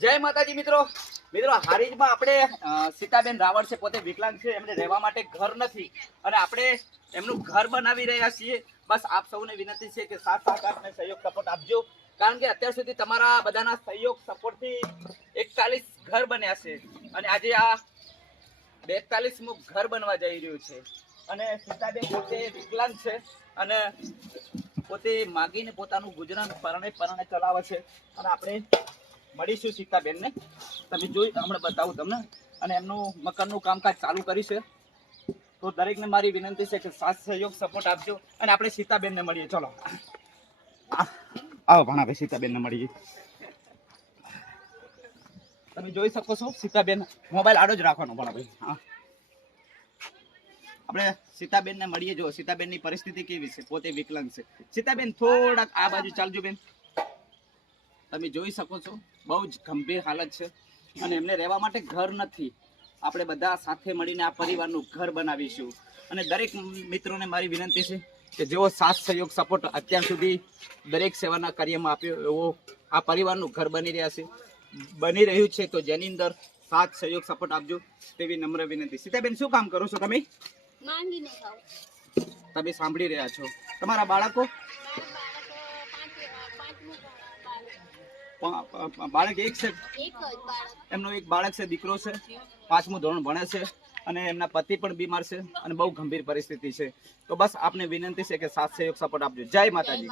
જય માતાજી મિત્રો હારીજમાં આપણે સીતાબેન રાવળ છે, પોતે વિકલાંગ છે, એમને રહેવા માટે ઘર નથી અને આપણે એમનું ઘર બનાવી રહ્યા છીએ. બસ આપ સૌને વિનંતી છે કે સાથ સહકાર અને સહયોગ સપોર્ટ આપજો, કારણ કે અત્યાર સુધી તમારા બધાના સહયોગ સપોર્ટથી 41 ઘર બન્યા છે અને આજે આ 42મું ઘર બનવા જઈ રહ્યું છે. અને સીતાબેન પોતે વિકલાંગ છે અને પોતે માગીને પોતાનું ગુજરાન પરણે ચલાવે છે. અને આપણે મળીશું સીતાબેનને, તમે જોઈ હમણાં બતાવું તમને. અને એમનું મકાનનું કામકાજ ચાલુ કરી છે, તો દરેકને મારી વિનંતી છે કે સાથ સહયોગ સપોર્ટ આપજો અને આપણે સીતાબેનને મળીએ. ચલો આવો ભણાભાઈ, સીતાબેનને મળીએ. તમે જોઈ શકો છો સીતાબેન, મોબાઈલ આડો જ રાખવાનો ભણાભાઈ. હા, આપણે સીતાબેનને મળીએ. જો સીતાબેનની પરિસ્થિતિ કેવી છે, પોતે વિકલાંગ છે. સીતાબેન થોડાક આ બાજુ ચાલજો બેન. તમે જોઈ શકો છો બહુ જ ગંભીર હાલત છે અને એમને રહેવા માટે ઘર નથી. આપણે બધા સાથે મળીને આ પરિવારનું ઘર બનાવીશું. અને દરેક મિત્રોને મારી વિનંતી છે કે જેઓ સાથ સહયોગ સપોર્ટ અત્યાર સુધી દરેક સેવાના કાર્યમાં આપ્યો, એવો આ પરિવારનું ઘર બની રહ્યું છે, તો જેની અંદર સાથ સહયોગ સપોર્ટ આપજો તેવી નમ્ર વિનંતી. સીતાબેન, શું કામ કરો છો તમે? માંગીને ખાવ. તમે સાંભળી રહ્યા છો. તમારા બાળકો? બાળક એક છે? એમનો એક બાળક છે, દીકરો છે, 5મું ધોરણ ભણે છે અને એમના પતિ પણ બીમાર છે અને બહુ ગંભીર પરિસ્થિતિ છે. તો બસ આપને વિનંતી છે કે સાથ સહયોગ સપોર્ટ આપજો. જય માતાજી.